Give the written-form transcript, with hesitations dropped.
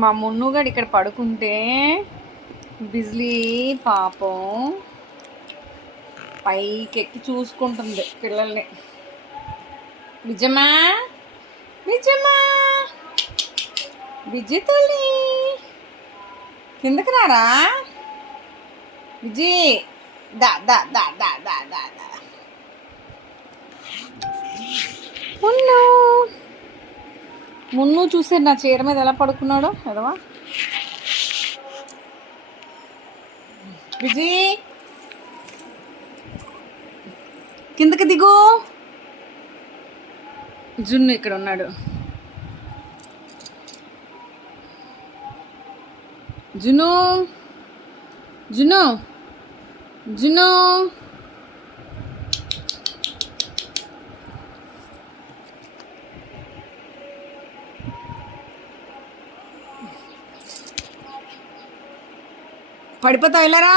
మా మున్నుగాడు ఇక్కడ పడుకుంటే బిజ్లీ పాపం పైకి ఎక్కి చూసుకుంటుంది పిల్లల్ని. విజయమా విజయమా విజయ్ తల్లి కిందకి రారా విజయ్. దా దా దా దా దా దా దా. మున్ను మున్ను చూసే నా చీర మీద ఎలా పడుకున్నాడో ఎదవా. విజయ్ కిందకి దిగు. జున్ను ఇక్కడ ఉన్నాడు. జును జును జును పడిపోతావు వెళ్ళరా.